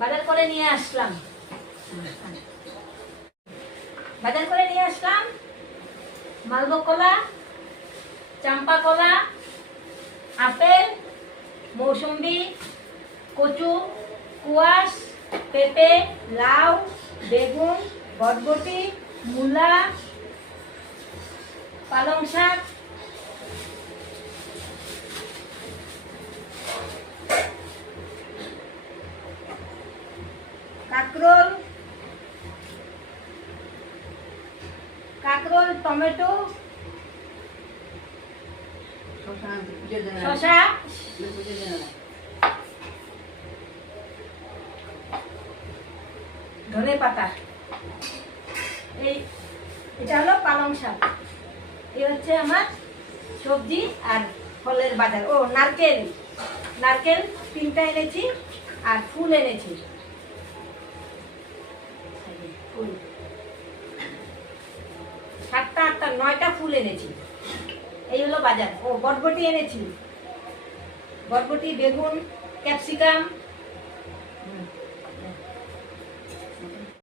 বাজার করে নিয়ে আসলাম মালভোগ কলা, চাম্পা কলা, আপেল, মৌসুম্বি, কচু, কুয়াশ, পেঁপে, লাউ, বেগুন, বরবটি, মূলা, পালং শাক, কাঁকরোল, টমেটো, শসা, ধনে পাতা, এটা হলো পালং শাক। এই হচ্ছে আমার সবজি আর ফলের বাজার। ও নারকেল 3টা এনেছি আর ফুল এনেছি, ফুল 7টা 8টা 9টা ফুল এনেছি। এই হলো বাজার। ও বরবটি এনেছি, বরবটি, বেগুন, ক্যাপসিকাম,